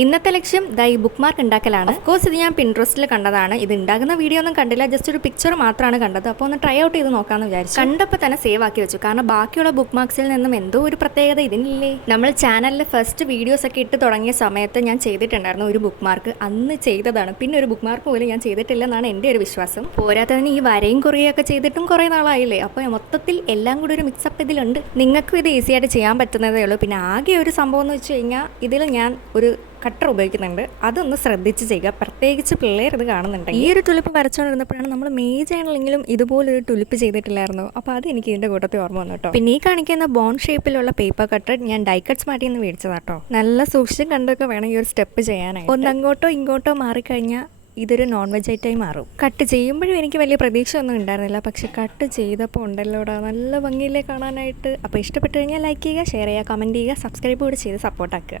ഇന്നത്തെ ലക്ഷ്യം ഈ ബുക്ക് മാർക്ക് ഉണ്ടാക്കലാണ്. ഓഫ് കോഴ്സ് ഇത് ഞാൻ പിൻട്രസ്റ്റിൽ കണ്ടതാണ്. ഇത് ഉണ്ടാകുന്ന വീഡിയോ ഒന്നും കണ്ടില്ല, ജസ്റ്റ് ഒരു പിക്ചർ മാത്രമാണ് കണ്ടത്. അപ്പോൾ ഒന്ന് ട്രൈ ഔട്ട് ചെയ്ത് നോക്കാമെന്ന് വിചാരിച്ചു. കണ്ടപ്പോൾ തന്നെ സേവ് ആക്കി വെച്ചു, കാരണം ബാക്കിയുള്ള ബുക്ക് മാർക്സിൽ നിന്നും എന്തോ ഒരു പ്രത്യേകത ഇതിനില്ലേ. നമ്മൾ ചാനലിൽ ഫസ്റ്റ് വീഡിയോസ് ഒക്കെ ഇട്ട് തുടങ്ങിയ സമയത്ത് ഞാൻ ചെയ്തിട്ടുണ്ടായിരുന്നു ഒരു ബുക്ക് മാർക്ക്, അന്ന് ചെയ്തതാണ്. പിന്നെ ഒരു ബുക്ക് മാർക്ക് പോലും ഞാൻ ചെയ്തിട്ടില്ല എന്നാണ് എൻ്റെ ഒരു വിശ്വാസം. പോരാത്തതിന് ഈ വരയും കുറയൊക്കെ ചെയ്തിട്ടും കുറേ നാളായില്ലേ, അപ്പോൾ മൊത്തത്തിൽ എല്ലാം കൂടി ഒരു മിക്സപ്പ് ഇതിലുണ്ട്. നിങ്ങൾക്കും ഇത് ഈസി ആയിട്ട് ചെയ്യാൻ പറ്റുന്നതേ ഉള്ളൂ. പിന്നെ ആകെ ഒരു സംഭവം എന്ന് വെച്ച് കഴിഞ്ഞാൽ ഇതിൽ ഞാൻ ഒരു കട്ടർ ഉപയോഗിക്കുന്നുണ്ട്, അതൊന്ന് ശ്രദ്ധിച്ച് ചെയ്യുക, പ്രത്യേകിച്ച് പിള്ളേർ ഇത് കാണുന്നുണ്ട്. ഈ ഒരു ടുലിപ്പ് വരച്ചുകൊണ്ടിരുന്നപ്പോഴാണ് നമ്മൾ മേജ് ആണെങ്കിലും ഇതുപോലൊരു ടുലിപ്പ് ചെയ്തിട്ടില്ലായിരുന്നു. അപ്പോൾ അത് എനിക്ക് ഇതിൻ്റെ കൂട്ടത്തിൽ ഓർമ്മ വന്നു കേട്ടോ. പിന്നെ ഈ കാണിക്കുന്ന ബോൺ ഷേപ്പിലുള്ള പേപ്പർ കട്ടർ ഞാൻ ഡൈക്കട്സ് മാറ്റി നിന്ന് മേടിച്ചതാട്ടോ. നല്ല സൂക്ഷിച്ചും കണ്ടൊക്കെ വേണം ഈ ഒരു സ്റ്റെപ്പ് ചെയ്യാനായി. ഒന്നങ്ങോട്ടോ ഇങ്ങോട്ടോ മാറിക്കഴിഞ്ഞാൽ ഇതൊരു നോൺ വെജ് ഐറ്റമായി മാറും. കട്ട് ചെയ്യുമ്പോഴും എനിക്ക് വലിയ പ്രതീക്ഷ ഒന്നും ഉണ്ടായിരുന്നില്ല, പക്ഷെ കട്ട് ചെയ്തപ്പോൾ ഉണ്ടല്ലോടാ നല്ല ഭംഗിയിലേ കാണാനായിട്ട്. അപ്പോൾ ഇഷ്ടപ്പെട്ടു കഴിഞ്ഞാൽ ലൈക്ക് ചെയ്യുക, ഷെയർ ചെയ്യുക, കമൻറ്റ് ചെയ്യുക, സബ്സ്ക്രൈബ് കൂടി ചെയ്ത് സപ്പോർട്ടാക്കുക.